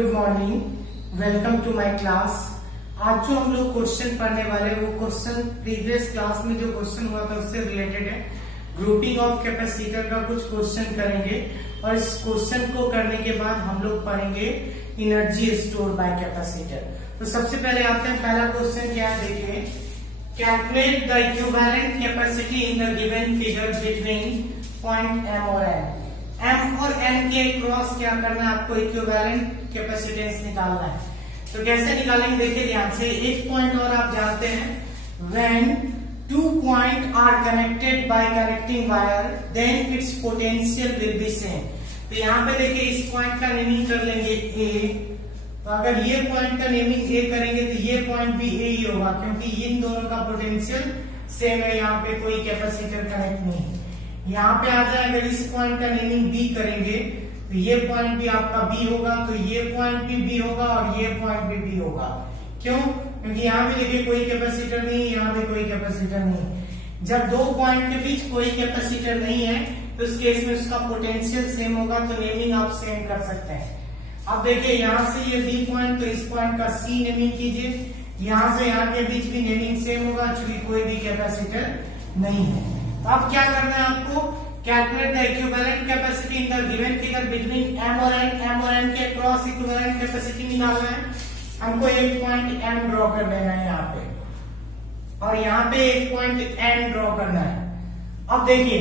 Good morning, welcome to my class. आज जो हम लोग क्वेश्चन पढ़ने वाले वो क्वेश्चन प्रीवियस क्लास में जो क्वेश्चन हुआ था उससे रिलेटेड है। ग्रुपिंग ऑफ कैपेसिटर का कुछ क्वेश्चन करेंगे और इस क्वेश्चन को करने के बाद हम लोग पढ़ेंगे एनर्जी स्टोर बाय कैपेसिटर। तो सबसे पहले आते हैं, पहला क्वेश्चन क्या है देखिए, calculate the equivalent capacity in the given figure between point M और एन। एम और एन के क्रॉस क्या करना है, आपको इक्विवेलेंट कैपेसिटेंस निकालना है। तो कैसे निकालेंगे देखिए ध्यान से। एक पॉइंट और आप जानते हैं, when two point are connected by connecting wire then its potential will be same. तो यहाँ पे देखिए इस पॉइंट का नेमिंग कर लेंगे ए। तो अगर ये पॉइंट का नेमिंग ए करेंगे तो ये पॉइंट भी ए ही होगा, क्योंकि इन दोनों का पोटेंशियल सेम है, यहाँ पे कोई कैपेसिटर कनेक्ट नहीं है। यहाँ पे आ जाए, अगर इस पॉइंट का नेमिंग बी करेंगे तो ये पॉइंट भी आपका बी होगा, तो ये पॉइंट भी बी होगा और ये पॉइंट भी बी होगा। क्यों? क्योंकि यहाँ भी देखिए कोई कैपेसिटर नहीं है, यहाँ भी कोई कैपेसिटर नहीं है। जब दो पॉइंट के बीच कोई कैपेसिटर नहीं है तो उस केस में उसका पोटेंशियल सेम होगा, तो नेमिंग आप सेम कर सकते हैं। अब देखिए यहाँ से ये बी पॉइंट, तो इस पॉइंट का सी नेमिंग कीजिए। यहाँ से यहाँ के बीच भी नेमिंग सेम होगा, चूंकि कोई भी कैपेसिटर नहीं है। तो अब क्या करना है आपको, calculate the equivalent capacity in the given figure between M और एन। एम और एन के क्रॉस इक्विवेलेंट कैपेसिटी निकालना है। हमको एक पॉइंट एम ड्रॉ कर देना है यहाँ पे, और यहाँ पे एक पॉइंट एन ड्रॉ करना है। अब देखिए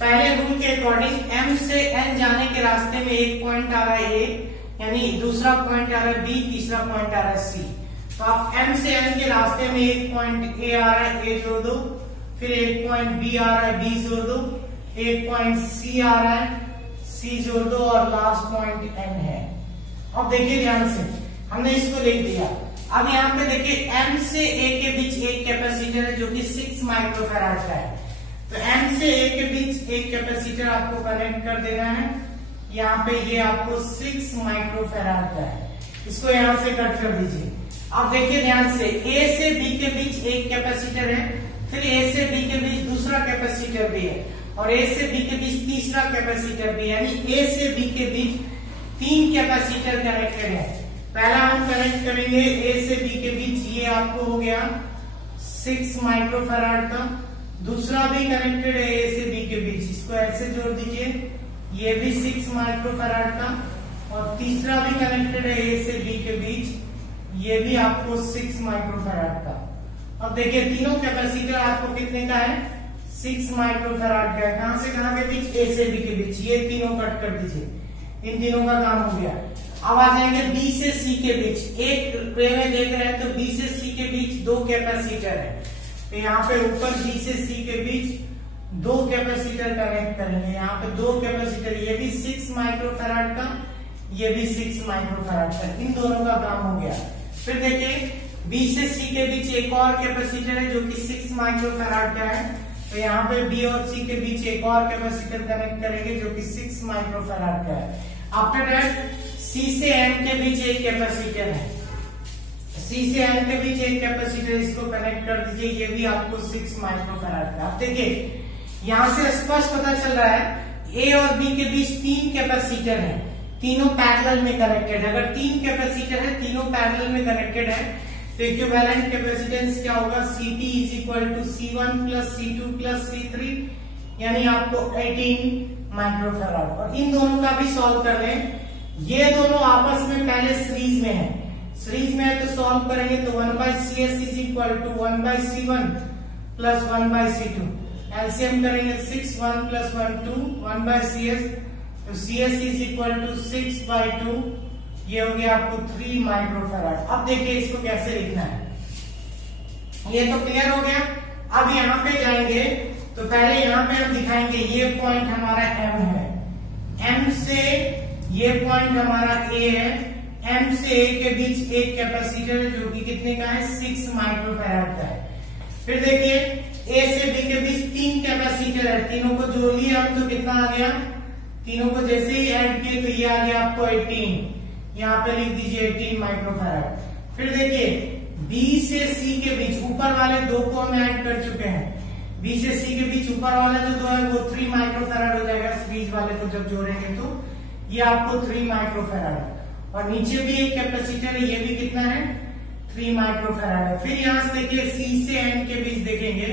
पहले रूल के अकॉर्डिंग एम से एन जाने के रास्ते में एक पॉइंट आ रहा है ए, यानी दूसरा पॉइंट आ रहा है बी, तीसरा पॉइंट आ रहा है सी। तो आप एम से एन के रास्ते में एक पॉइंट ए आ रहा है, ए जोड़ दो, फिर एक पॉइंट बी आ रहा है, बी जोड़ दो, एक पॉइंट सी आ रहा है, सी जोड़ दो, और लास्ट पॉइंट एन है। अब देखिए ध्यान से, हमने इसको लिख दिया। अब यहाँ पे देखिए एम से ए के बीच एक कैपेसिटर है जो कि 6 माइक्रोफैराड का है। तो एम से ए के बीच एक कैपेसिटर आपको कनेक्ट कर देना है। यहाँ पे ये आपको 6 माइक्रोफैराड का है, इसको यहाँ से कट कर दीजिए। अब देखिए ध्यान से, ए से बी के बीच एक कैपेसिटर है, फिर ए से बी के बीच दूसरा कैपेसिटर भी है, और ए से बी के बीच तीसरा कैपेसिटर भी है, यानी ए से बी के बीच 3 कैपेसिटर कनेक्टेड है। पहला हम कनेक्ट करेंगे ए से बी के बीच, ये आपको हो गया 6 माइक्रोफैराड का। दूसरा भी कनेक्टेड है ए से बी के बीच, इसको ऐसे जोड़ दीजिए, ये भी 6 माइक्रोफैराड का। और तीसरा भी कनेक्टेड है ए से बी के बीच, ये भी आपको 6 माइक्रोफैराड का। अब देखिए तीनों कैपेसिटर आपको कितने का है, 6 माइक्रोफैराड का है। कहां से कहां के बीच, ए से बी के बीच। ये तीनों कट कर दीजिए, इन तीनों का काम हो गया। अब आ जाएंगे बी से सी के बीच। एक वे में देख रहे हैं तो बी से सी के बीच 2 कैपेसिटर है। तो यहाँ पे ऊपर बी से सी के बीच 2 कैपेसिटर कनेक्ट करेंगे। यहाँ पे 2 कैपेसिटर, ये भी 6 माइक्रोफैराड का, ये भी 6 माइक्रोफैराड का, इन दोनों का काम हो गया। फिर देखिए बी से सी के बीच एक और कैपेसिटर है जो कि 6 माइक्रोफैराड का है। तो यहाँ पे बी और सी के बीच एक और कैपेसिटर कनेक्ट करेंगे जो कि 6 माइक्रोफैराड का है। आफ्टर दैट सी से एन के बीच एक कैपेसिटर है, सी से एन के बीच एक कैपेसिटर, इसको कनेक्ट कर दीजिए, ये भी आपको 6 माइक्रोफैराड का। अब देखिए यहाँ से स्पष्ट पता चल रहा है ए और बी के बीच 3 कैपेसिटर है, तीनों पैरेलल में कनेक्टेड है। अगर 3 कैपेसिटर है, तीनों पैरेलल में कनेक्टेड है, तो इक्विवेलेंट कैपेसिटेंस क्या होगा, Cp is equal to C1 plus C2 plus C3, यानी आपको 18 माइक्रोफैराड। और इन दोनों का भी सॉल्व कर लें। ये दोनों आपस में पहले सीरीज में है, सीरीज में है तो सॉल्व करेंगे तो 1/CS is equal to 1/C1 plus 1/C2। LCM करेंगे 6, 1 प्लस 1 2, 1/CS, तो CS इज इक्वल टू 6/2, ये हो गया आपको 3 माइक्रोफैराड। अब देखिए इसको कैसे लिखना है, ये तो क्लियर हो गया। अब यहाँ पे जाएंगे तो पहले यहाँ पे हम दिखाएंगे ये पॉइंट हमारा M है, M से ये पॉइंट हमारा A है, M से A के बीच एक कैपेसिटर है जो कि कितने का है, 6 माइक्रोफैराड का है। फिर देखिए A से B के बीच 3 कैपेसिटर है, तीनों को जोड़ लिए हम तो कितना आ गया, तीनों को जैसे ही ऐड किए तो ये आ गया आपको 18, यहाँ पे लिख दीजिए 18 माइक्रोफैराड। फिर देखिए B से C के बीच ऊपर वाले 2 को हम ऐड कर चुके हैं, B से C के बीच ऊपर वाला जो 2 है वो 3 माइक्रोफैराड हो जाएगा, सीरीज वाले को जब जोड़ेंगे तो ये आपको 3 माइक्रोफैराड। और नीचे भी एक कैपेसिटर है, ये भी कितना है 3 माइक्रोफैराड है। फिर यहां से देखिए सी से एन के बीच देखेंगे,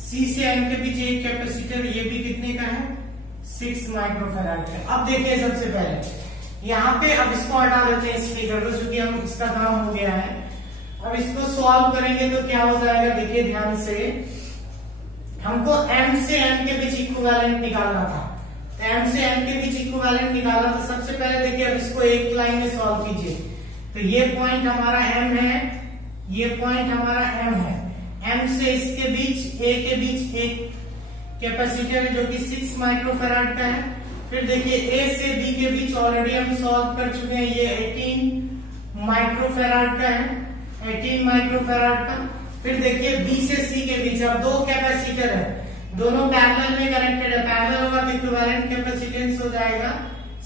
सी से एन के बीच एक कैपेसिटर, ये भी कितने का है 6 माइक्रोफैराड है। अब देखिए सबसे पहले यहाँ पे, अब इसको हटा देते हैं इस फिगर को, चूंकि हम इसका काम हो गया है। अब इसको सॉल्व करेंगे तो क्या हो जाएगा, देखिए ध्यान से, हमको m से n के बीच इक्विवेलेंट निकालना था। तो m से n के बीच इक्विवेलेंट निकालना, तो सबसे पहले देखिए अब इसको एक लाइन में सॉल्व कीजिए। तो ये पॉइंट हमारा m है, ये पॉइंट हमारा m है, m से इसके बीच a के बीच एक कैपेसिटर है जो कि 6 माइक्रोफैराड का है। फिर देखिए a से b के बीच ऑलरेडी हम सॉल्व कर चुके हैं, ये 18 माइक्रोफैराड का है, 18 माइक्रोफैराड का। फिर देखिए b से c के बीच अब दो कैपेसिटर है, दोनों पैरेलल में कनेक्टेड है, पैरेलल होगा तो इक्विवेलेंट कैपेसिटेंस हो जाएगा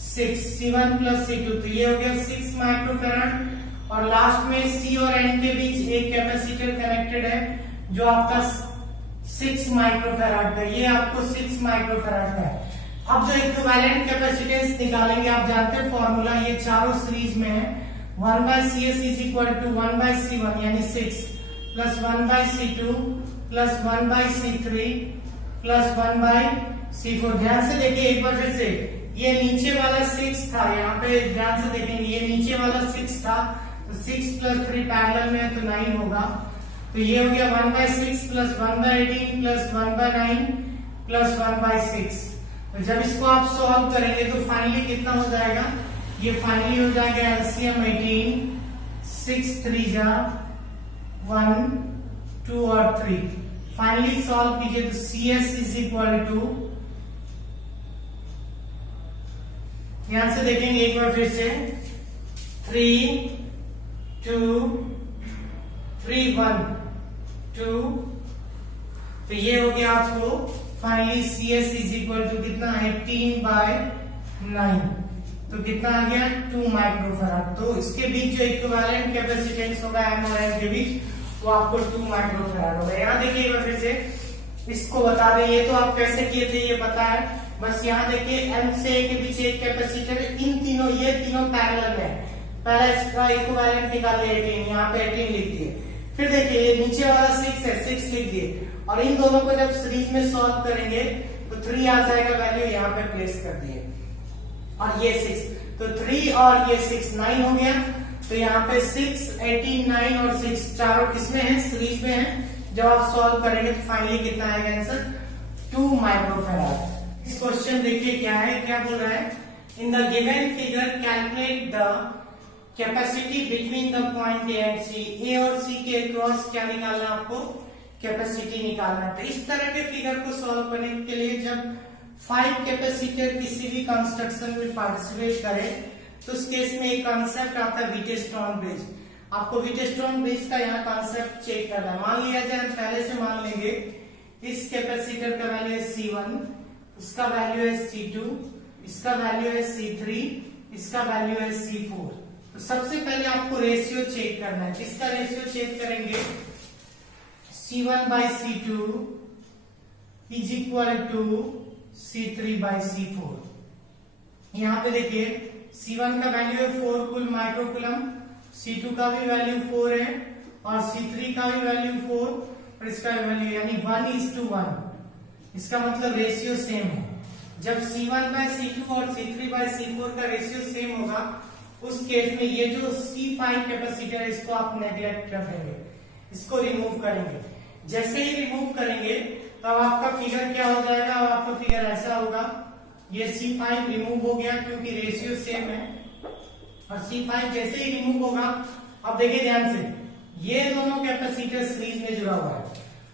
6, C1 प्लस C2, तो ये हो गया 6 माइक्रोफैराड। और लास्ट में c और n के बीच एक कैपेसिटर कनेक्टेड है जो आपका 6 माइक्रोफैराड का, ये आपको 6 माइक्रोफैराड का है। अब जो इक्विवेलेंट कैपेसिटेंस निकालेंगे, आप जानते हैं फॉर्मूला, ये चारों सीरीज में है, 1/CS is equal to 1/C1 यानी 6 plus 1/C2 plus 1/C3 plus 1/C4। ध्यान से देखिए एक बार फिर से, ये नीचे वाला 6 था, यहाँ पे ध्यान से देखेंगे ये नीचे वाला 6 था, तो 6 प्लस 3 पैरेलल में है तो 9 होगा। तो ये हो गया 1/6 प्लस 1/18 प्लस 1/9 प्लस 1/6। तो जब इसको आप सॉल्व करेंगे तो फाइनली कितना हो जाएगा, ये फाइनली हो जाएगा एलसीएम 18, 6 3 जा 1 2 और 3। फाइनली सॉल्व कीजिए तो CS इज इक्वल टू, ध्यान से देखेंगे एक बार फिर से, 3 2 3 1 2, तो ये हो गया आपको finally CS is equal to कितना 18/9, तो कितना आ गया 2 माइक्रोफैराड। तो इसके बीच जो इक्विवेलेंट कैपेसिटेंस होगा m और n के बीच, वो आपको 2 माइक्रोफैराड होगा। यहाँ देखिए फिर से इसको बता दें, ये तो आप कैसे किए थे ये पता है, बस यहाँ देखिए m से a के बीच एक कैपेसिटर, इन तीनों, ये तीनों पैरेलल में, पहला इसका इक्विवेलेंट निकाल लिया 18, यहाँ पे 18 लिख दिए। फिर देखिए ये नीचे वाला 6 है, 6 लिख दिए, और इन दोनों को जब सीरीज में सॉल्व करेंगे तो 3 आ जाएगा वैल्यू, यहाँ पे प्लेस कर दिए, और ये 6, तो 3 और ये 6 9 हो गया। तो यहाँ पे 6 18 9 और 6 चारों किसमें है, सीरीज में है। जब आप सॉल्व करेंगे तो फाइनली कितना आएगा आंसर 2 माइक्रोफैराड। इस क्वेश्चन देखिए क्या है, क्या बोल रहा है, in the given figure calculate the capacity between the point A and C. A और सी के क्रॉस क्या निकालना है आपको, कैपेसिटी निकालना है। तो इस तरह के फिगर को सॉल्व करने के लिए जब 5 कैपेसिटर किसी भी कंस्ट्रक्शन में पार्टिसिपेट करें तो उस केस में एक कॉन्सेप्ट आता है व्हीटस्टोन ब्रिज। आपको व्हीटस्टोन ब्रिज का यहाँ कॉन्सेप्ट चेक करना है। मान लिया जाए, हम पहले से मान लेंगे इस कैपेसिटर का वैल्यू है C1, इसका वैल्यू है C2, इसका वैल्यू है C3, इसका वैल्यू है C4। तो सबसे पहले आपको रेशियो चेक करना है। किसका रेशियो चेक करेंगे, C1/C2 is equal to C3/C4। यहाँ पे देखिए C1 का वैल्यू है 4 कुल माइक्रोकुलम, C2 का भी वैल्यू 4 है और C3 का भी वैल्यू 4 और इसका वैल्यू यानी 1:1। इसका मतलब रेशियो सेम है। जब C1/C2 और C3/C4 का रेशियो सेम होगा उस केस में ये जो C5 कैपेसिटर है इसको आप नेग्लेक्ट कर देंगे, इसको रिमूव करेंगे। जैसे ही रिमूव करेंगे तब आपका फिगर क्या हो जाएगा, आपका फिगर ऐसा होगा, ये C5 रिमूव हो गया क्योंकि रेशियो सेम है और C5 जैसे ही रिमूव होगा, अब देखिए ध्यान से, ये दोनों कैपेसिटर सीरीज में जुड़ा हुआ है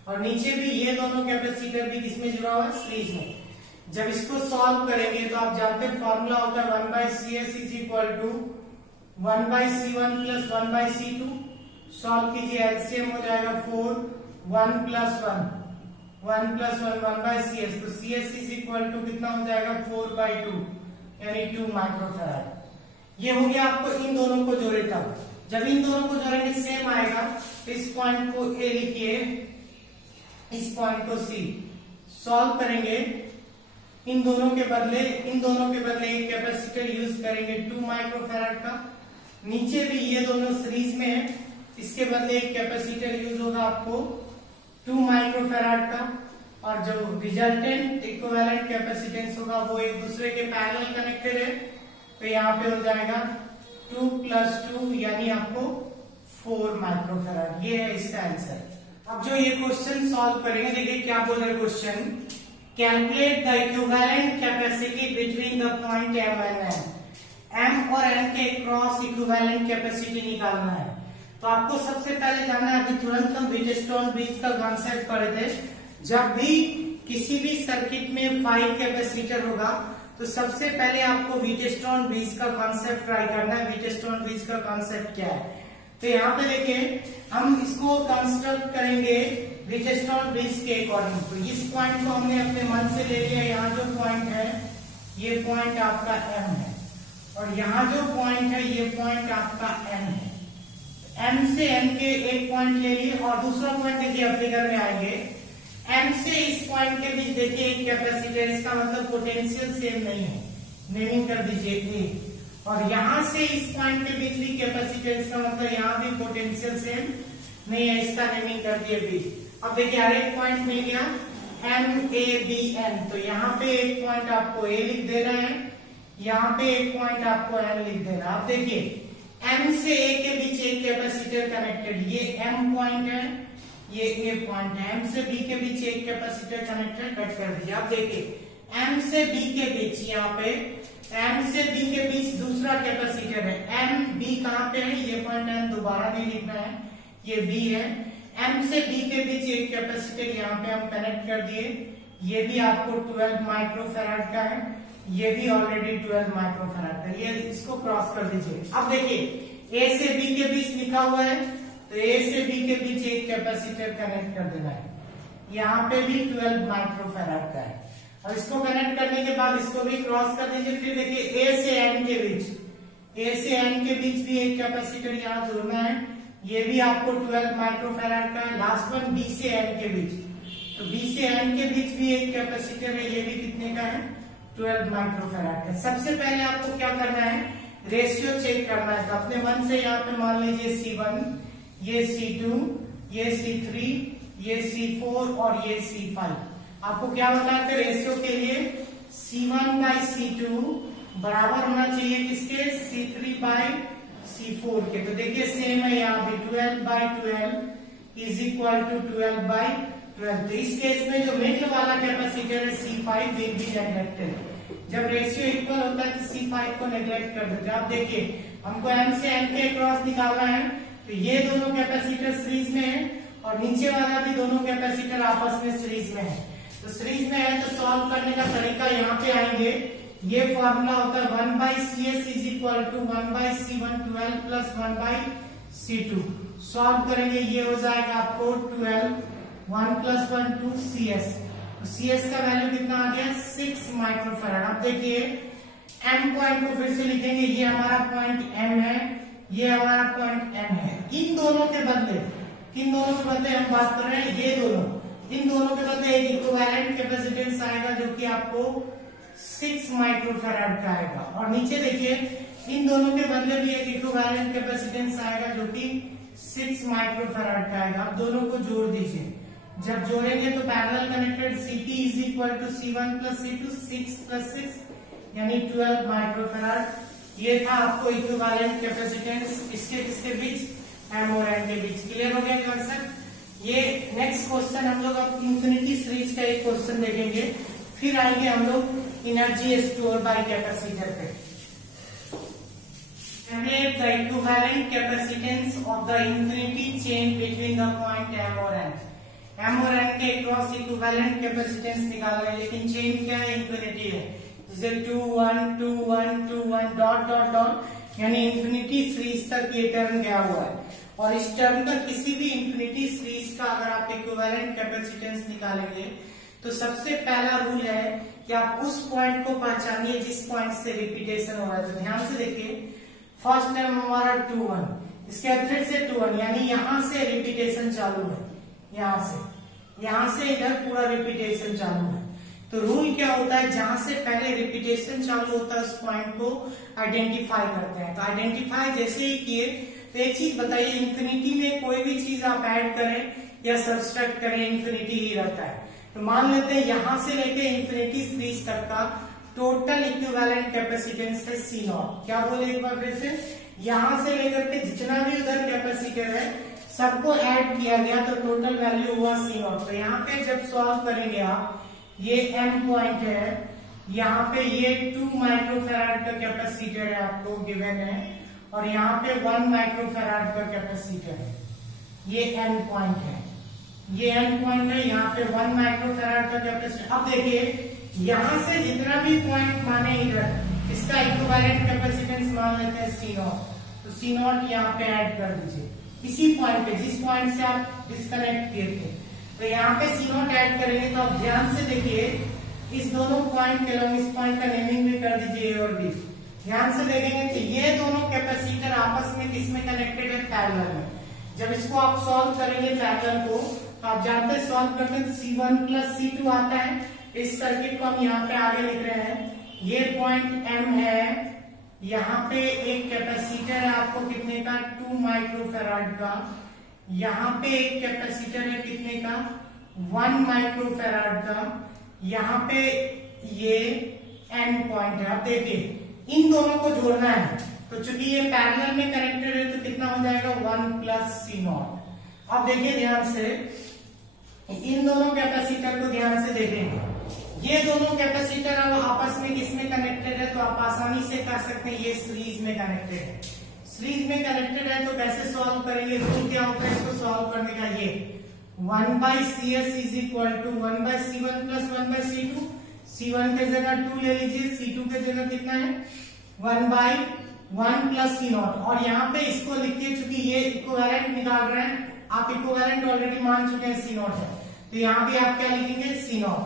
और नीचे भी ये दोनों कैपेसिटर भी किसमें जुड़ा हुआ है, सीरीज में। जब इसको सॉल्व करेंगे तो आप जानते हैं फॉर्मूला होता है 1/CS is equal to 1/C1 plus 1/C2। Solve कीजिए, एलसीएम हो जाएगा 4, 1 प्लस 1 प्लस 1/CS, तो CS इज इक्वल टू कितना हो जाएगा 4/2 यानी 2 माइक्रोफैराड। ये हो गया आपको इन दोनों को जोड़े तब, जब इन दोनों को जोड़ेंगे सेम आएगा, तो इस पॉइंट को A लिखिए, इस पॉइंट को C। सॉल्व करेंगे, इन दोनों के बदले एक कैपेसिटर यूज करेंगे 2 माइक्रोफैराड का, नीचे भी ये दोनों सीरीज में है, इसके बदले एक कैपेसिटर यूज होगा आपको 2 माइक्रोफैराड का, और जो रिजल्टेंट इक्विवेलेंट कैपेसिटेंस होगा वो एक दूसरे के पैरेलल कनेक्टेड है, तो यहाँ पे हो जाएगा 2 + 2 यानी आपको 4 माइक्रोफैराड। ये है इसका आंसर। अब जो ये क्वेश्चन सॉल्व करेंगे, देखिए क्या बोल रहे question, calculate the equivalent capacity between the point M and N। M और N के क्रॉस इक्विवेलेंट कैपेसिटी निकालना है। तो आपको सबसे पहले जानना है, अभी तुरंत हम व्हीटस्टोन ब्रिज का कॉन्सेप्ट पढ़े थे, जब भी किसी भी सर्किट में 5 कैपेसिटर होगा तो सबसे पहले आपको व्हीटस्टोन ब्रिज का कॉन्सेप्ट ट्राई करना है। व्हीटस्टोन ब्रिज का कॉन्सेप्ट क्या है, तो यहाँ पे देखिए हम इसको कंस्ट्रक्ट करेंगे व्हीटस्टोन ब्रिज के अकॉर्डिंग। तो इस पॉइंट को हमने अपने मन से ले लिया, यहाँ जो पॉइंट है ये पॉइंट आपका M है, और यहाँ जो पॉइंट है ये पॉइंट आपका N है। M से N के एक पॉइंट ले लिए, और दूसरा पॉइंट देखिए अब फिगर में आएंगे, M से इस पॉइंट के बीच देखिए एक कैपेसिटर, इसका मतलब पोटेंशियल सेम नहीं है, नेमिंग कर दीजिए A। और यहाँ से इस पॉइंट के बीच भी कैपेसिटर, इसका मतलब यहाँ भी पोटेंशियल सेम नहीं है, इसका नेमिंग कर दिए B। अब देखिए हर एक पॉइंट मिल गया MABN, तो यहाँ पे एक पॉइंट आपको A लिख देना है, यहाँ पे एक पॉइंट आपको N लिख देना। अब देखिए M से A के बीच एक कैपेसिटर कनेक्टेड, ये M पॉइंट है, ये A पॉइंट है। M से B के बीच एक कैपेसिटर कनेक्टेड, कट कर दीजिए। अब देखिए M से B के बीच, यहाँ पे M से B के बीच दूसरा कैपेसिटर है, M B कहाँ पे है, ये पॉइंट M दोबारा नहीं लिखना है, ये B है। M से B के बीच एक कैपेसिटर यहाँ पे हम कनेक्ट कर दिए, ये भी आपको 12 माइक्रोफैराड का है, ये भी ऑलरेडी 12 माइक्रोफैराड का, ये इसको क्रॉस कर दीजिए। अब देखिए A से B के बीच लिखा हुआ है, तो A से B के बीच एक कैपेसिटर कनेक्ट कर देना है, यहाँ पे भी 12 माइक्रोफैराड का है। और इसको कनेक्ट करने के बाद इसको भी क्रॉस कर दीजिए। फिर देखिए A से N के बीच, A से N के बीच भी एक कैपेसिटर यहाँ जोड़ना है, ये भी आपको 12 माइक्रोफैराड का है। लास्ट वन B से N के बीच, तो B से N के बीच भी एक कैपेसिटर है, ये भी कितने का है, 12 माइक्रोफैराड का। सबसे पहले आपको क्या करना है, रेशियो चेक करना है। तो अपने मन से यहाँ पे मान लीजिए C1, ये C2, ये C3, ये C4 और ये C5। आपको क्या बताया था रेशियो के लिए, C1/C2 बराबर होना चाहिए किसके, C3/C4 के। तो देखिए सेम है यहाँ पे, 12/12 इज इक्वल टू 12/12। तो इस केस में जो मिडिल वाला कैपेसिटर है C5 विल बी नेग्लेक्टेड। जब रेशियो इक्वल होता है तो C5 को नेग्लेक्ट कर देते हैं। अब देखिए हमको M से N के क्रॉस निकालना है, तो ये दोनों कैपेसिटर सीरीज में है, और नीचे वाला भी दोनों कैपेसिटर आपस में सीरीज में है। तो सीरीज में है तो सॉल्व करने का तरीका यहाँ पे आएंगे। ये फॉर्मूला होता है 1/CS is equal to 1/C1 12 plus 1/C2। Solve करेंगे, ये हो जाएगा आपको 12, 1 + 1 2 CS। तो CS का वैल्यू कितना आ गया, 6 माइक्रोफैराड। अब देखिए M पॉइंट को फिर से लिखेंगे, ये हमारा पॉइंट M है, ये हमारा पॉइंट N है। इन दोनों के बदले, किन दोनों के बदले हम बात कर रहे हैं, ये दोनों, इन दोनों के बदले एक इक्विवेलेंट कैपेसिटेंस आएगा जो कि आपको 6 माइक्रोफैराड का आएगा। और नीचे देखिए इन दोनों के बदले भी एक इक्विवेलेंट कैपेसिटेंस आएगा जो कि 6 माइक्रोफैराड का आएगा। आप दोनों को जोड़ दीजिए, जब जोड़ेंगे तो parallel connected CP is equal to C1 + C2, 6 + 6 यानी 12 माइक्रोफैराड। ये था आपको इक्विवेलेंट कैपेसिटेंस किसके बीच, M और N के बीच। क्लियर हो गया कॉन्सेप्ट। ये नेक्स्ट क्वेश्चन हम लोग अब इंफिनिटी सीरीज का एक क्वेश्चन देखेंगे, फिर आएंगे हम लोग एनर्जी स्टोर बाय कैपेसिटर पे। Calculate the equivalent capacitance of the infinity chain between the point M और N। M और N के क्रॉस इक्विवेलेंट कैपेसिटेंस निकाल रहे हैं, लेकिन चेन क्या है, इंफिनिटी है। जैसे 2 1 2 1 2 1 डॉट डॉट डॉट, यानी इंफिनिटी सीरीज तक ये टर्म गया हुआ है। और इस टर्म का किसी भी इंफिनिटी सीरीज का अगर आप इक्विवेलेंट कैपेसिटेंस निकालेंगे तो सबसे पहला रूल है कि आप उस पॉइंट को पहचानिए जिस पॉइंट से रिपीटेशन हो रहा है। तो ध्यान से देखिए, फर्स्ट टर्म हमारा 2 1, इसके बाद फिर से 2 1, यानी यहां से रिपीटेशन चालू है, यहां से इधर पूरा रिपीटेशन चालू है। तो तो रूल क्या होता है, जहां से पहले रिपीटेशन चालू होता है उस पॉइंट को आइडेंटिफाई करते हैं। तो आइडेंटिफाई जैसे ही किए तो एक चीज बताइए, इंफिनिटी में कोई भी चीज आप ऐड करें या सब्सट्रैक्ट करें इंफिनिटी ही रहता है। तो मान लेते हैं यहां से लेके इंफिनिटी सीरीज तक का टोटल इक्विवेलेंट कैपेसिटेंस है C नॉट। क्या बोले एक बार फिर से, यहां से लेकर के जितना भी उधर कैपेसिटर है सबको ऐड किया गया तो टोटल वैल्यू हुआ C नॉट। तो यहाँ पे जब सॉल्व करेंगे आप, ये M पॉइंट है, यहाँ पे ये 2 माइक्रोफैराड का कैपेसिटर है आपको गिवन है, और यहाँ पे 1 माइक्रोफैराड का कैपेसिटर है। ये N पॉइंट है, ये N पॉइंट है, यहाँ पे 1 माइक्रोफैराड का कैपेसिटर। अब देखिए यहां से जितना भी पॉइंट माने इधर इसका इक्विवेलेंट कैपेसिटेंस मान लेते हैं C नॉट। तो C नॉट यहाँ पे ऐड कर दीजिए इसी पॉइंट पे, जिस पॉइंट से आप डिस्कनेक्ट किए थे। तो यहाँ पे C नॉट ऐड करेंगे तो आप ध्यान से देखिए इस दोनों पॉइंट के लोग इस पॉइंट का नेमिंग भी कर दीजिए A और B। ध्यान से देखेंगे तो ये दोनों कैपेसिटर आपस में किसमें कनेक्टेड है, पैरेलल में। जब इसको आप सॉल्व करेंगे पैरेलल को, तो आप जानते हैं सॉल्व करते हैं C1 प्लस C2 आता है। इस सर्किट को हम यहाँ पे आगे लिख रहे हैं, ये पॉइंट M है, यहाँ पे एक कैपेसिटर है आपको कितने का, 2 माइक्रोफैराड का, यहाँ पे एक कैपेसिटर है कितने का, 1 माइक्रोफैराड का, यहाँ पे ये N पॉइंट है। अब देखिए इन दोनों को जोड़ना है, तो चूंकि ये पैरेलल में कनेक्टेड है तो कितना हो जाएगा 1 प्लस C नॉट। अब देखिए ध्यान से इन दोनों कैपेसिटर को ध्यान से देखेंगे, ये दोनों कैपेसिटर अब आपस में किसमें कनेक्टेड है, तो आप आसानी से कर सकते हैं ये सीरीज में कनेक्टेड है। सीरीज में कनेक्टेड है तो कैसे सॉल्व करेंगे, रूल क्या होता है इसको सॉल्व करने का, ये 1/CS is equal to 1/C1 plus 1/C2। C1 के जगह 2 ले लीजिए, C2 के जगह कितना है 1/1 प्लस C नॉट। और यहाँ पे इसको लिखिए, चूंकि ये इक्विवेलेंट निकाल रहे हैं आप, इक्विवेलेंट ऑलरेडी मान चुके हैं C नॉट है, तो यहाँ भी आप क्या लिखेंगे C नॉट।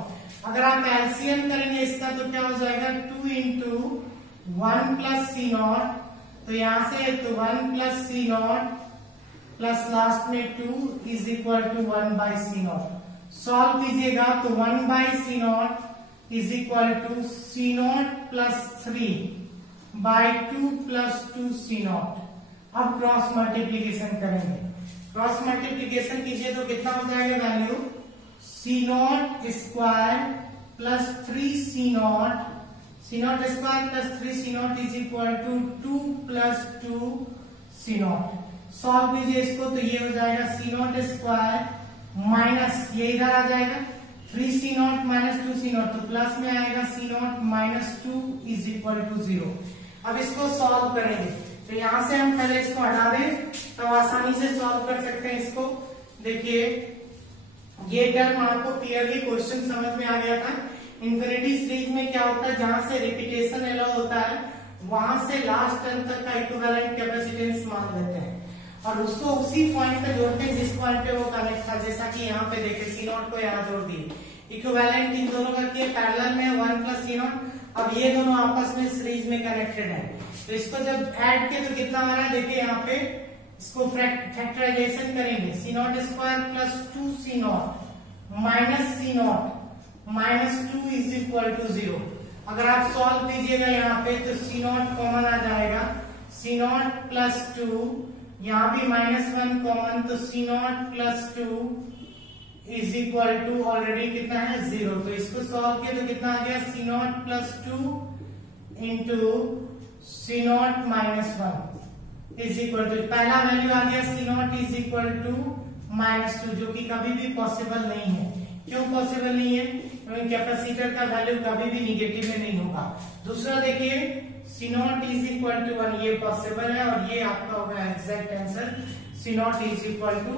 अगर आप एलसीएम करेंगे इसका तो क्या हो जाएगा 2 इंटू 1 प्लस C नॉट, तो यहां से तो 1 plus C not plus last में 2 is equal to 1/C not. Solve कीजिएगा तो 1/C not is equal to C not plus 3/2 plus 2C not. अब क्रॉस मल्टीप्लीकेशन करेंगे, क्रॉस मल्टीप्लीकेशन कीजिए तो कितना हो जाएगा value, C not square plus 3C not, C not square plus 3C not is equal to 2 plus 2C not. Solve कीजिए इसको तो ये हो जाएगा C नॉट स्क्वायर माइनस ये इधर आ जाएगा 3C not minus 2C not, तो प्लस में आएगा C not minus 2 is equal to 0। अब इसको सॉल्व करेंगे तो यहां से हम पहले इसको हटा दें तो आसानी से सॉल्व कर सकते हैं इसको। देखिए ये टर्म आपको क्लियरली क्वेश्चन समझ में आ गया था। इंफिनिटी सीरीज में क्या होता है, जहां से रिपीटेशन अलाउ होता है वहां से लास्ट टर्म तक का इक्विवेलेंट कैपेसिटेंस मान लेते हैं और उसको उसी पॉइंट पे जोड़ते हैं जिस पॉइंट पे वो कनेक्ट था। जैसा कि यहाँ पे देखे C नॉट को यहाँ जोड़ दिए, इक्विवेलेंट इन दोनों का किए पैरेलल में 1 प्लस C नॉट। अब ये दोनों आपस में सीरीज में कनेक्टेड है, तो इसको जब ऐड किए तो कितना हमारा, देखिए यहाँ पे इसको फैक्टराइजेशन करेंगे, C not square plus 2C not minus C not minus 2 is equal to 0। अगर आप सॉल्व कीजिएगा यहाँ पे तो C नॉट कॉमन आ जाएगा, C नॉट प्लस 2, यहाँ भी -1 कॉमन, तो C not plus 2 is equal to already कितना है 0। तो इसको सॉल्व किया तो कितना आ गया, C not plus 2 into C not minus 1 is equal to, पहला वैल्यू आ गया C not is equal to -2, जो कि कभी भी पॉसिबल नहीं है। क्यों पॉसिबल नहीं है, क्योंकि कैपेसिटर का वैल्यू कभी भी निगेटिव में नहीं होगा। दूसरा देखिए C not is equal to 1, ये पॉसिबल है और ये आपका होगा exact answer, C not is equal to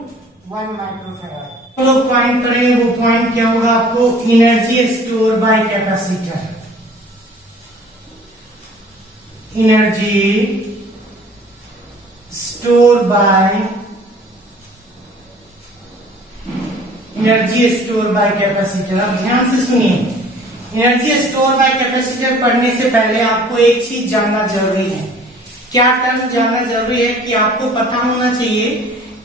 1 microfarad. तो लोग पॉइंट करेंगे, वो पॉइंट क्या होगा आपको, energy store by capacitor. Energy store by capacitor. अब ध्यान से सुनिए, एनर्जी स्टोर बाय कैपेसिटर पढ़ने से पहले आपको एक चीज जानना जरूरी है। क्या टर्म जानना जरूरी है कि आपको पता होना चाहिए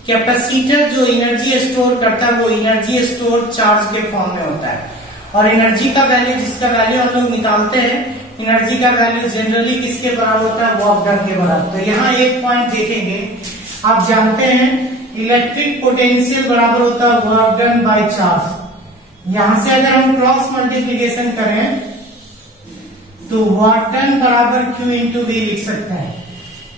कैपेसिटर जो एनर्जी स्टोर करता है वो एनर्जी स्टोर चार्ज के फॉर्म में होता है, और एनर्जी का वैल्यू, जिसका वैल्यू हम लोग निकालते हैं, एनर्जी का वैल्यू जनरली किसके बराबर होता है, वर्क डन के बराबर। तो यहाँ एक पॉइंट देखेंगे, आप जानते हैं इलेक्ट्रिक पोटेंशियल बराबर होता है वर्क डन बाय चार्ज। यहां से अगर हम क्रॉस मल्टीप्लीकेशन करें तो वर्क डन बराबर Q इंटू V लिख सकते हैं।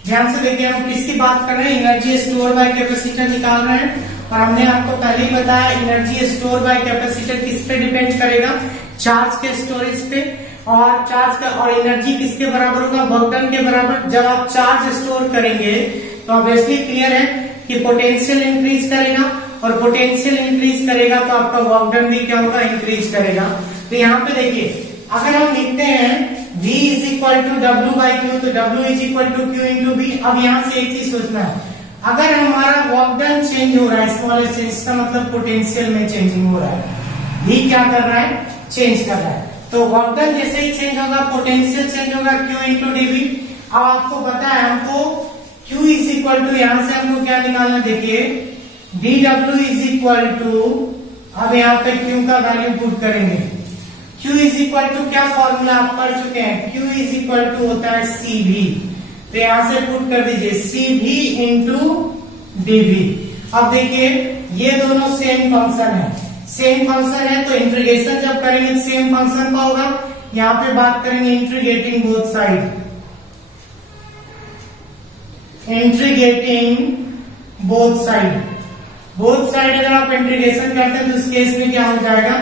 ध्यान से देखिए, हम किसकी बात कर रहे हैं, एनर्जी स्टोर बाय कैपेसिटर निकाल रहे हैं। और हमने आपको पहले ही बताया एनर्जी स्टोर बाय कैपेसिटर किस पे डिपेंड करेगा, चार्ज के स्टोरेज पे। और चार्ज का और एनर्जी किसके बराबर होगा, वर्क डन के बराबर। जब आप चार्ज स्टोर करेंगे तो ऑब्वियसली क्लियर है कि पोटेंशियल इंक्रीज करेगा, और पोटेंशियल इंक्रीज करेगा तो आपका वर्क डन भी क्या होगा, इंक्रीज करेगा। तो यहाँ पे देखिए, अगर हम लिखते हैं V is equal to W by Q, तो W is equal to Q into V। अब यहाँ से एक चीज सोचना है, अगर हमारा वर्क डन चेंज हो रहा है, स्मॉल चेंज का मतलब पोटेंशियल में चेंजिंग हो रहा है, V क्या कर रहा है, चेंज कर रहा है। तो वर्क डन जैसे ही चेंज होगा, पोटेंशियल चेंज होगा, Q इंटू dV। अब आपको पता है हमको Q इज इक्वल टू, यहां से हमको क्या निकालना, देखिए dW इज इक्वल टू, अब यहाँ पे Q का वैल्यू पुट करेंगे। Q इज इक्वल टू क्या फॉर्मूला आप पढ़ चुके हैं, Q इज इक्वल टू होता है CV। तो यहां से पुट कर दीजिए CV इंटू dV। अब देखिए ये दोनों सेम फंक्शन है, सेम फंक्शन है, तो इंटीग्रेशन जब करेंगे तो सेम फंक्शन का होगा। यहाँ पे बात करेंगे integrating both side, integrating both side. Both side अगर आप इंटीग्रेशन करते हैं तो इस केस में क्या हो जाएगा,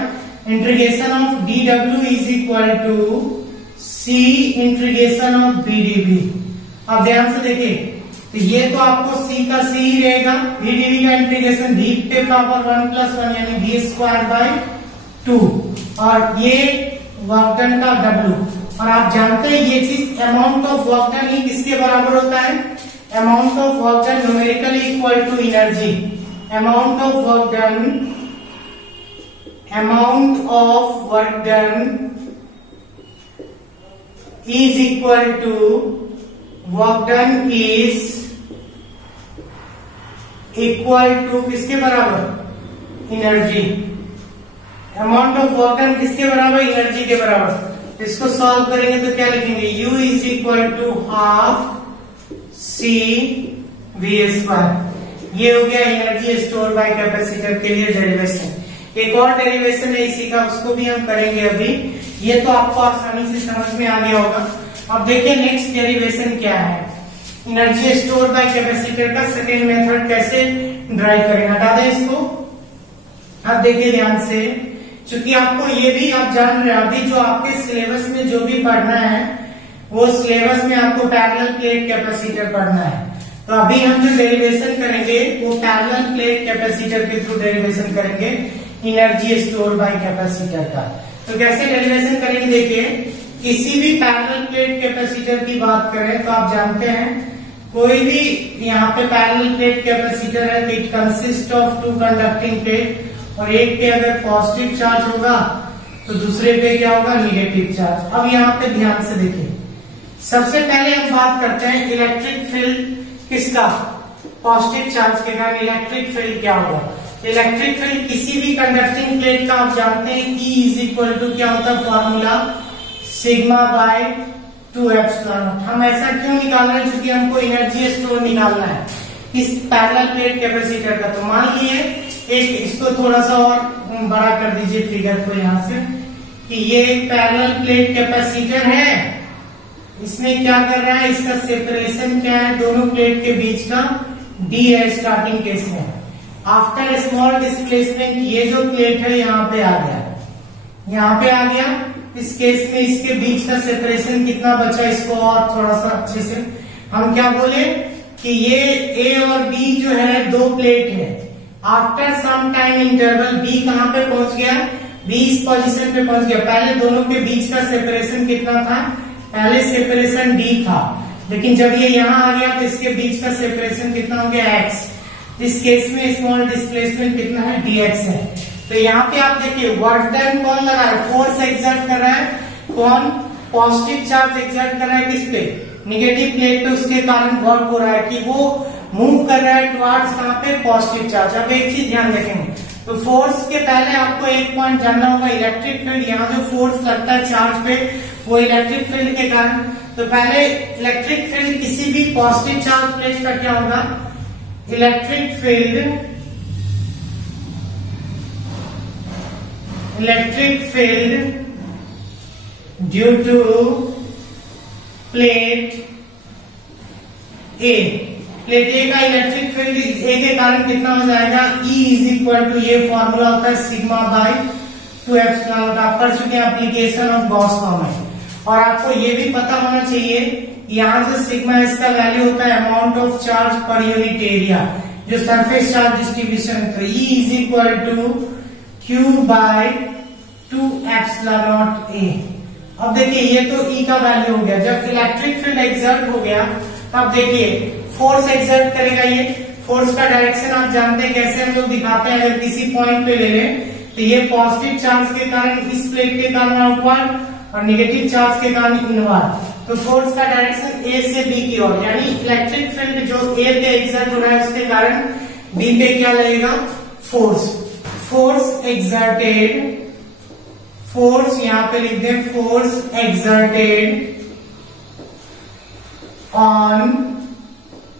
integration of dW is equal to C integration of VdV। अब ध्यान से देखिए, तो ये तो आपको C का C ही रहेगा, VdV का इंटीग्रेशन V पे पावर 1 प्लस 1 यानी V स्क्वायर बाय 2, और ये वर्क डन का W। और आप जानते हैं ये चीज अमाउंट ऑफ वर्क डन ही किसके बराबर होता है, amount of work done numerically equal to energy. Amount of work done, amount of work done is equal to work done is equal to किसके बराबर, energy. Amount of work done किसके बराबर, energy के बराबर। इसको सॉल्व करेंगे तो क्या लिखेंगे, U is equal to half C V square. ये हो गया एनर्जी स्टोर बाय कैपेसिटर के लिए डेरिवेशन। एक और डेरिवेशन है इसी का, उसको भी हम करेंगे अभी। ये तो आपको आसानी से समझ में आ गया होगा। अब देखिए नेक्स्ट डेरिवेशन क्या है, एनर्जी स्टोर बाय कैपेसिटर का सेकेंड मेथड कैसे ड्राइव करें। हटा दें इसको। अब देखिए ध्यान से, चूंकि आपको ये भी आप जान रहे हैं, अभी जो आपके सिलेबस में जो भी पढ़ना है वो सिलेबस में आपको पैरेलल प्लेट कैपेसिटर पढ़ना है। तो अभी हम जो डेरिवेशन करेंगे वो पैरेलल प्लेट कैपेसिटर के थ्रू डेरिवेशन करेंगे, एनर्जी स्टोर बाय कैपेसिटर का। तो कैसे डेरिवेशन करेंगे, देखिए किसी भी पैरेलल प्लेट कैपेसिटर की बात करें तो आप जानते हैं कोई भी यहाँ पे पैरेलल प्लेट कैपेसिटर है तो it consist of two conducting plate, और एक पे अगर पॉजिटिव चार्ज होगा तो दूसरे पे क्या होगा, निगेटिव चार्ज। अब यहाँ पे ध्यान से देखिए, सबसे पहले हम बात करते हैं इलेक्ट्रिक फील्ड किसका, पॉजिटिव चार्ज के कारण इलेक्ट्रिक फील्ड क्या होगा। इलेक्ट्रिक फील्ड किसी भी कंडक्टिंग प्लेट का आप जानते हैं E इज इक्वल टू क्या होता है, फॉर्मूला सिग्मा बाय 2 हम ऐसा क्यों निकाल रहे हैं, क्योंकि हमको एनर्जी स्टोर निकालना है इस पैरेलल प्लेट कैपेसिटर का। तो मान लिए एक, इसको थोड़ा सा और बड़ा कर दीजिए फिगर को यहाँ से, कि ये एक पैरेलल प्लेट कैपेसिटर है, इसमें क्या कर रहा है, इसका सेपरेशन क्या है, दोनों प्लेट के बीच का D है स्टार्टिंग केस में। आफ्टर स्मॉल डिस्प्लेसमेंट ये जो प्लेट है यहाँ पे आ गया, यहाँ पे आ गया। इस केस में इसके बीच का सेपरेशन कितना बचा, इसको और थोड़ा सा अच्छे से हम क्या बोले कि ये A और B जो है दो प्लेट है। After some time interval B कहाँ पे पहुंच गया, B इस पोजीशन पे पहुंच गया। पहले दोनों के बीच का सेपरेशन कितना था, पहले सेपरेशन D था, लेकिन जब ये यहाँ आ गया तो इसके बीच का सेपरेशन कितना हो गया, X। इस केस में स्मॉल डिस्प्लेसमेंट कितना है, dx है। तो यहाँ पे आप देखिए वर्क डन कौन लगा है, फोर्स एक्सर्ट कर रहा है, कौन, पॉजिटिव चार्ज एक्सर्ट कर रहा है किस पे, निगेटिव प्लेट पे, उसके कारण वर्क हो रहा है कि वो मूव कर रहा है टुवर्ड्स कहाँ पे, पॉजिटिव चार्ज। अब एक चीज ध्यान रखेंगे, तो फोर्स के पहले आपको एक पॉइंट जानना होगा, इलेक्ट्रिक फील्ड। यहाँ जो फोर्स लगता है चार्ज पे वो इलेक्ट्रिक फील्ड के कारण। तो पहले इलेक्ट्रिक फील्ड किसी भी पॉजिटिव चार्ज प्लेट का क्या होगा, electric field due to plate A. Plate A का इलेक्ट्रिक फील्ड ए के कारण कितना हो जाएगा, E इज इक्वल टू, ये फॉर्मूला होता है सिग्मा बाई 2 आप पढ़ चुके हैं एप्लीकेशन ऑफ गॉस लॉ में। और आपको ये भी पता होना चाहिए, यहाँ से सिग्मा इसका वैल्यू होता है amount of charge per unit area, जो सरफेस चार्ज डिस्ट्रीब्यूशन। तो E is equal to Q by 2 epsilon not A। अब देखिए ये तो E का वैल्यू हो गया। जब इलेक्ट्रिक फील्ड एक्सर्ट हो गया तब देखिए फोर्स एक्सर्ट करेगा। ये फोर्स का डायरेक्शन आप जानते हैं कैसे हम लोग दिखाते हैं, अगर किसी पॉइंट पे ले लें तो ये पॉजिटिव चार्ज के कारण इस प्लेट के कारण आउटवर्ड और नेगेटिव चार्ज के कारण इनवर्ड। तो फोर्स का डायरेक्शन A से B की ओर, यानी इलेक्ट्रिक फील्ड जो A पे एक्सर्ट हो रहा है उसके कारण B पे क्या लगेगा, फोर्स एक्सर्टेड, फोर्स यहाँ पे लिख दें, force exerted on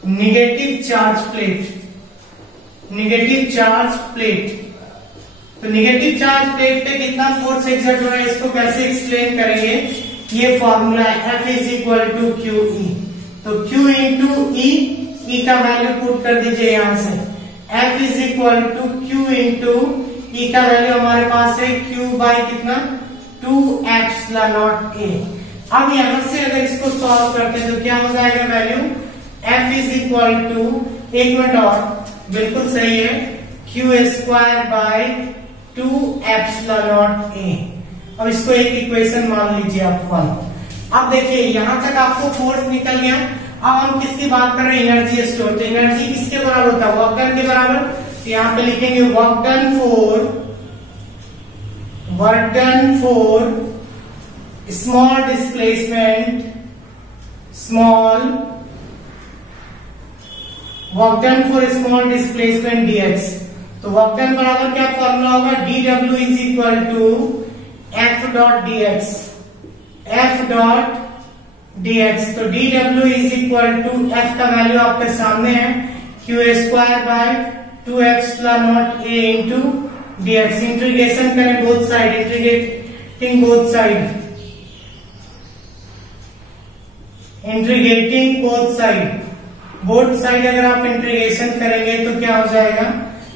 negative charge plate, negative charge plate. तो नेगेटिव चार्ज प्लेट पे कितना फोर्स एक्सर्ट हो रहा है, इसको कैसे एक्सप्लेन करेंगे, ये फॉर्मूला है F is equal to Q E. तो Q इंटू ई का वैल्यू पुट कर दीजिए यहां से, F is equal to Q into E का वैल्यू हमारे पास है Q बाई कितना 2 एप्सिलॉन नॉट A। अब यहां से अगर इसको सॉल्व करते हैं तो क्या हो जाएगा value, F is equal to, एक मिनट और, बिल्कुल सही है, Q square by 2 epsilon not A। अब इसको एक इक्वेशन मान लीजिए आप 1। अब देखिए यहां तक आपको फोर्स निकल गया। अब हम किसकी बात कर रहे हैं, एनर्जी स्टोर। तो एनर्जी किसके बराबर होता है, वर्क डन के बराबर। तो यहां पे लिखेंगे work done for small displacement, work done for small displacement dx। तो वर्क डन बराबर क्या फॉर्मूला होगा, dw is equal to F dot dx, F dot dx। तो dw is equal to F का वैल्यू आपके सामने है, Q square by 2 epsilon not A into dx। Integration करें both side, integrating both side, integrating both side अगर आप integration करेंगे तो क्या हो जाएगा,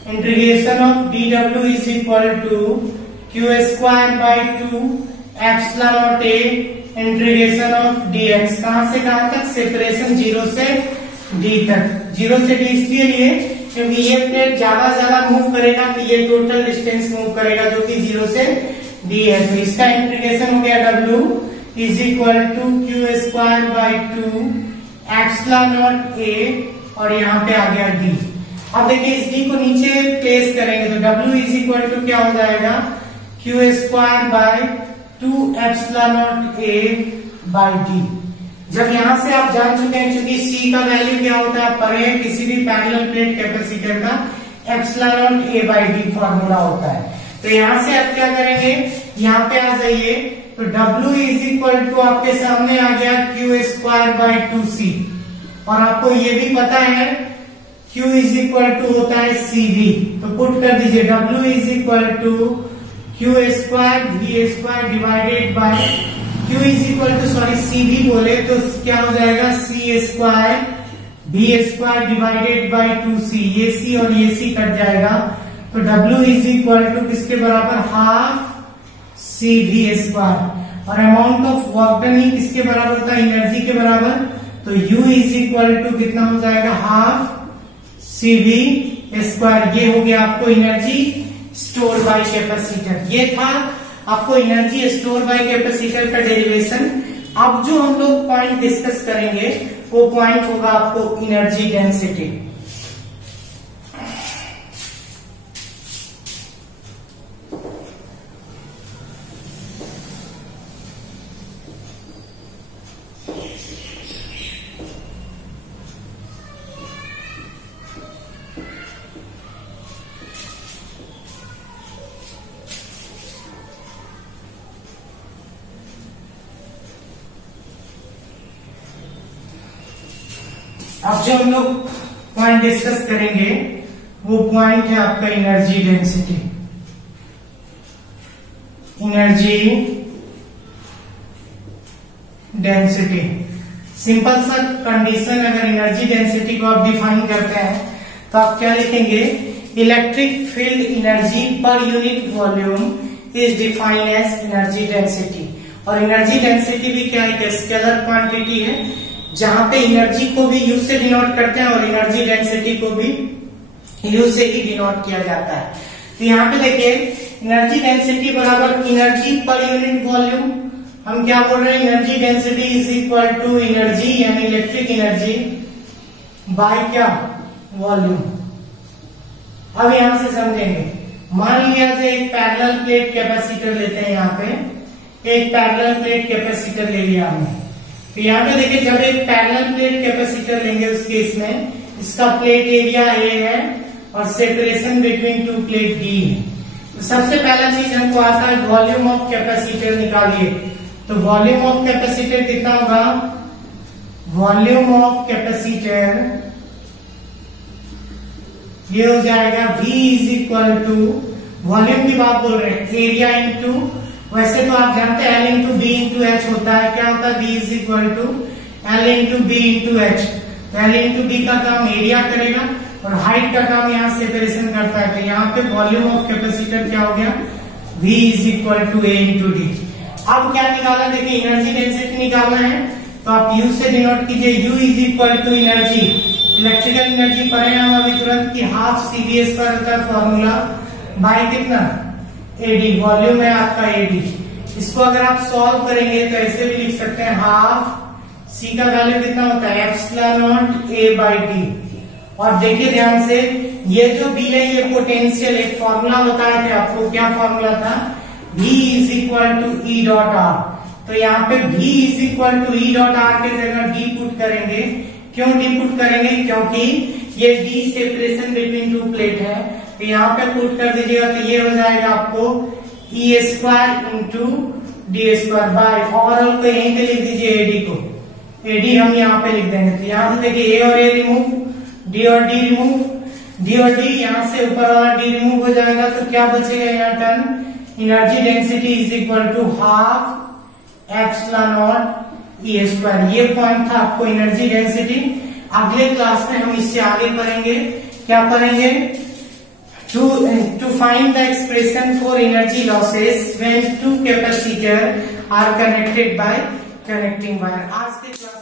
integration of dw is equal to Q square by 2 epsilon not A integration of dx। कहां से कहां तक, सेपरेशन 0 से d तक। 0 से d इसलिए लिए क्योंकि ये प्लेट ज्यादा मूव करेगा तो ये टोटल डिस्टेंस मूव करेगा जो कि 0 से d है। तो इसका इंटीग्रेशन हो गया w is equal to Q square by 2 epsilon not A और यहाँ पे आ गया d। अब देखिए इस d को नीचे प्लेस करेंगे तो w इज इक्वल टू क्या हो जाएगा, Q square by 2 epsilon not A by d। जब यहां से आप जान चुके हैं क्योंकि C का वैल्यू क्या होता है, पढ़े हैं किसी भी पैरेलल प्लेट कैपेसिटर का epsilon not A by d formula होता है। तो यहां से आप क्या करेंगे, यहाँ पे आ जाइए तो W इज इक्वल टू आपके सामने आ गया Q स्क्वायर बाय 2C। और आपको ये भी पता है Q इज इक्वल टू होता है CV। तो पुट कर दीजिए W is equal to Q square V square divided by Q is equal to CV बोले तो क्या हो जाएगा, C square V square divided by 2C। ये C और ये C कट जाएगा तो W इज इक्वल टू किसके बराबर, हाफ CV स्क्वायर। और अमाउंट ऑफ वर्क डन ही किसके बराबर होता है, एनर्जी के बराबर। तो U इज इक्वल टू कितना हो जाएगा, हाफ CV स्क्वायर। ये हो गया आपको एनर्जी स्टोर बाय कैपेसिटर। ये था आपको एनर्जी स्टोर बाय कैपेसिटर का डेरिवेशन। अब जो हम लोग पॉइंट डिस्कस करेंगे वो पॉइंट होगा आपको एनर्जी डेंसिटी। अब जो हम लोग पॉइंट डिस्कस करेंगे वो पॉइंट है आपका energy density. Energy density simple सा कंडीशन, अगर एनर्जी डेंसिटी को आप डिफाइन करते हैं तो आप क्या लिखेंगे, electric field energy per unit volume is defined as energy density. और एनर्जी डेंसिटी भी क्या है, स्केलर क्वांटिटी है, जहां पे एनर्जी को भी यू से डिनोट करते हैं और एनर्जी डेंसिटी को भी यू से ही डिनोट किया जाता है। तो यहाँ पे देखिए एनर्जी डेंसिटी बराबर एनर्जी पर यूनिट वॉल्यूम, हम क्या बोल रहे हैं, energy density is equal to energy यानी इलेक्ट्रिक एनर्जी बाय क्या, वॉल्यूम। अब यहां से समझेंगे, मान लिया जाए एक पैरेलल प्लेट कैपेसिटर लेते हैं, यहाँ पे एक पैरेलल प्लेट कैपेसिटर ले लिया हमने। तो यहाँ पे देखिए जब एक पैरेलल प्लेट कैपेसिटर लेंगे उस केस में इसका प्लेट एरिया ए है और separation between two plate D है। तो सबसे पहला चीज हमको आता है वॉल्यूम ऑफ कैपेसिटर निकालिए। तो वॉल्यूम ऑफ कैपेसिटर कितना होगा, वॉल्यूम ऑफ कैपेसिटर ये हो जाएगा V is equal to, volume की बात बोल रहे हैं, एरिया इंटू, वैसे तो आप जानते हैं L into B into H होता है, क्या होता है V is equal to L into B into H. तो L इंटू बी का काम एरिया करेगा और हाइट का काम यहाँ सेपरेशन करता है। तो यहाँ पे वॉल्यूम ऑफ कैपेसिटर क्या हो गया, V is equal to A into D. अब क्या निकालना, देखिए एनर्जी डेंसिटी निकालना है तो आप U से डिनोट कीजिए, U is equal to energy, electrical energy पढ़े हम अभी तुरंत की हाफ CV स्क्वायर होता है फॉर्मूला बाय कितना, AD, वॉल्यूम है आपका AD। इसको अगर आप सॉल्व करेंगे तो ऐसे भी लिख सकते हैं, हाफ C का वैल्यू कितना होता है, epsilon not A by D. और देखिए ध्यान से, ये जो B है ये पोटेंशियल, एक फॉर्मूला बताया था आपको, क्या फॉर्मूला था, V is equal to E dot R. तो यहाँ पे V is equal to E dot R के जगह D पुट करेंगे। क्यों D पुट करेंगे, क्योंकि ये D separation between two plate है। तो यहाँ पे पुट कर दीजिएगा तो ये हो जाएगा आपको E square into D square by, overall को यहीं पे लिख दीजिए AD को, AD हम यहाँ पे लिख देंगे। तो यहाँ से देखिए A और A रिमूव, D और D रिमूव, D और D यहाँ से ऊपर वाला D रिमूव हो जाएगा। तो क्या बचेगा यहाँ term, energy density is equal to half epsilon not E square. ये पॉइंट था आपको एनर्जी डेंसिटी। अगले क्लास में हम इससे आगे पढ़ेंगे, क्या पढ़ेंगे, to find the expression for energy losses when two capacitor are connected by connecting wire. आज के क्लास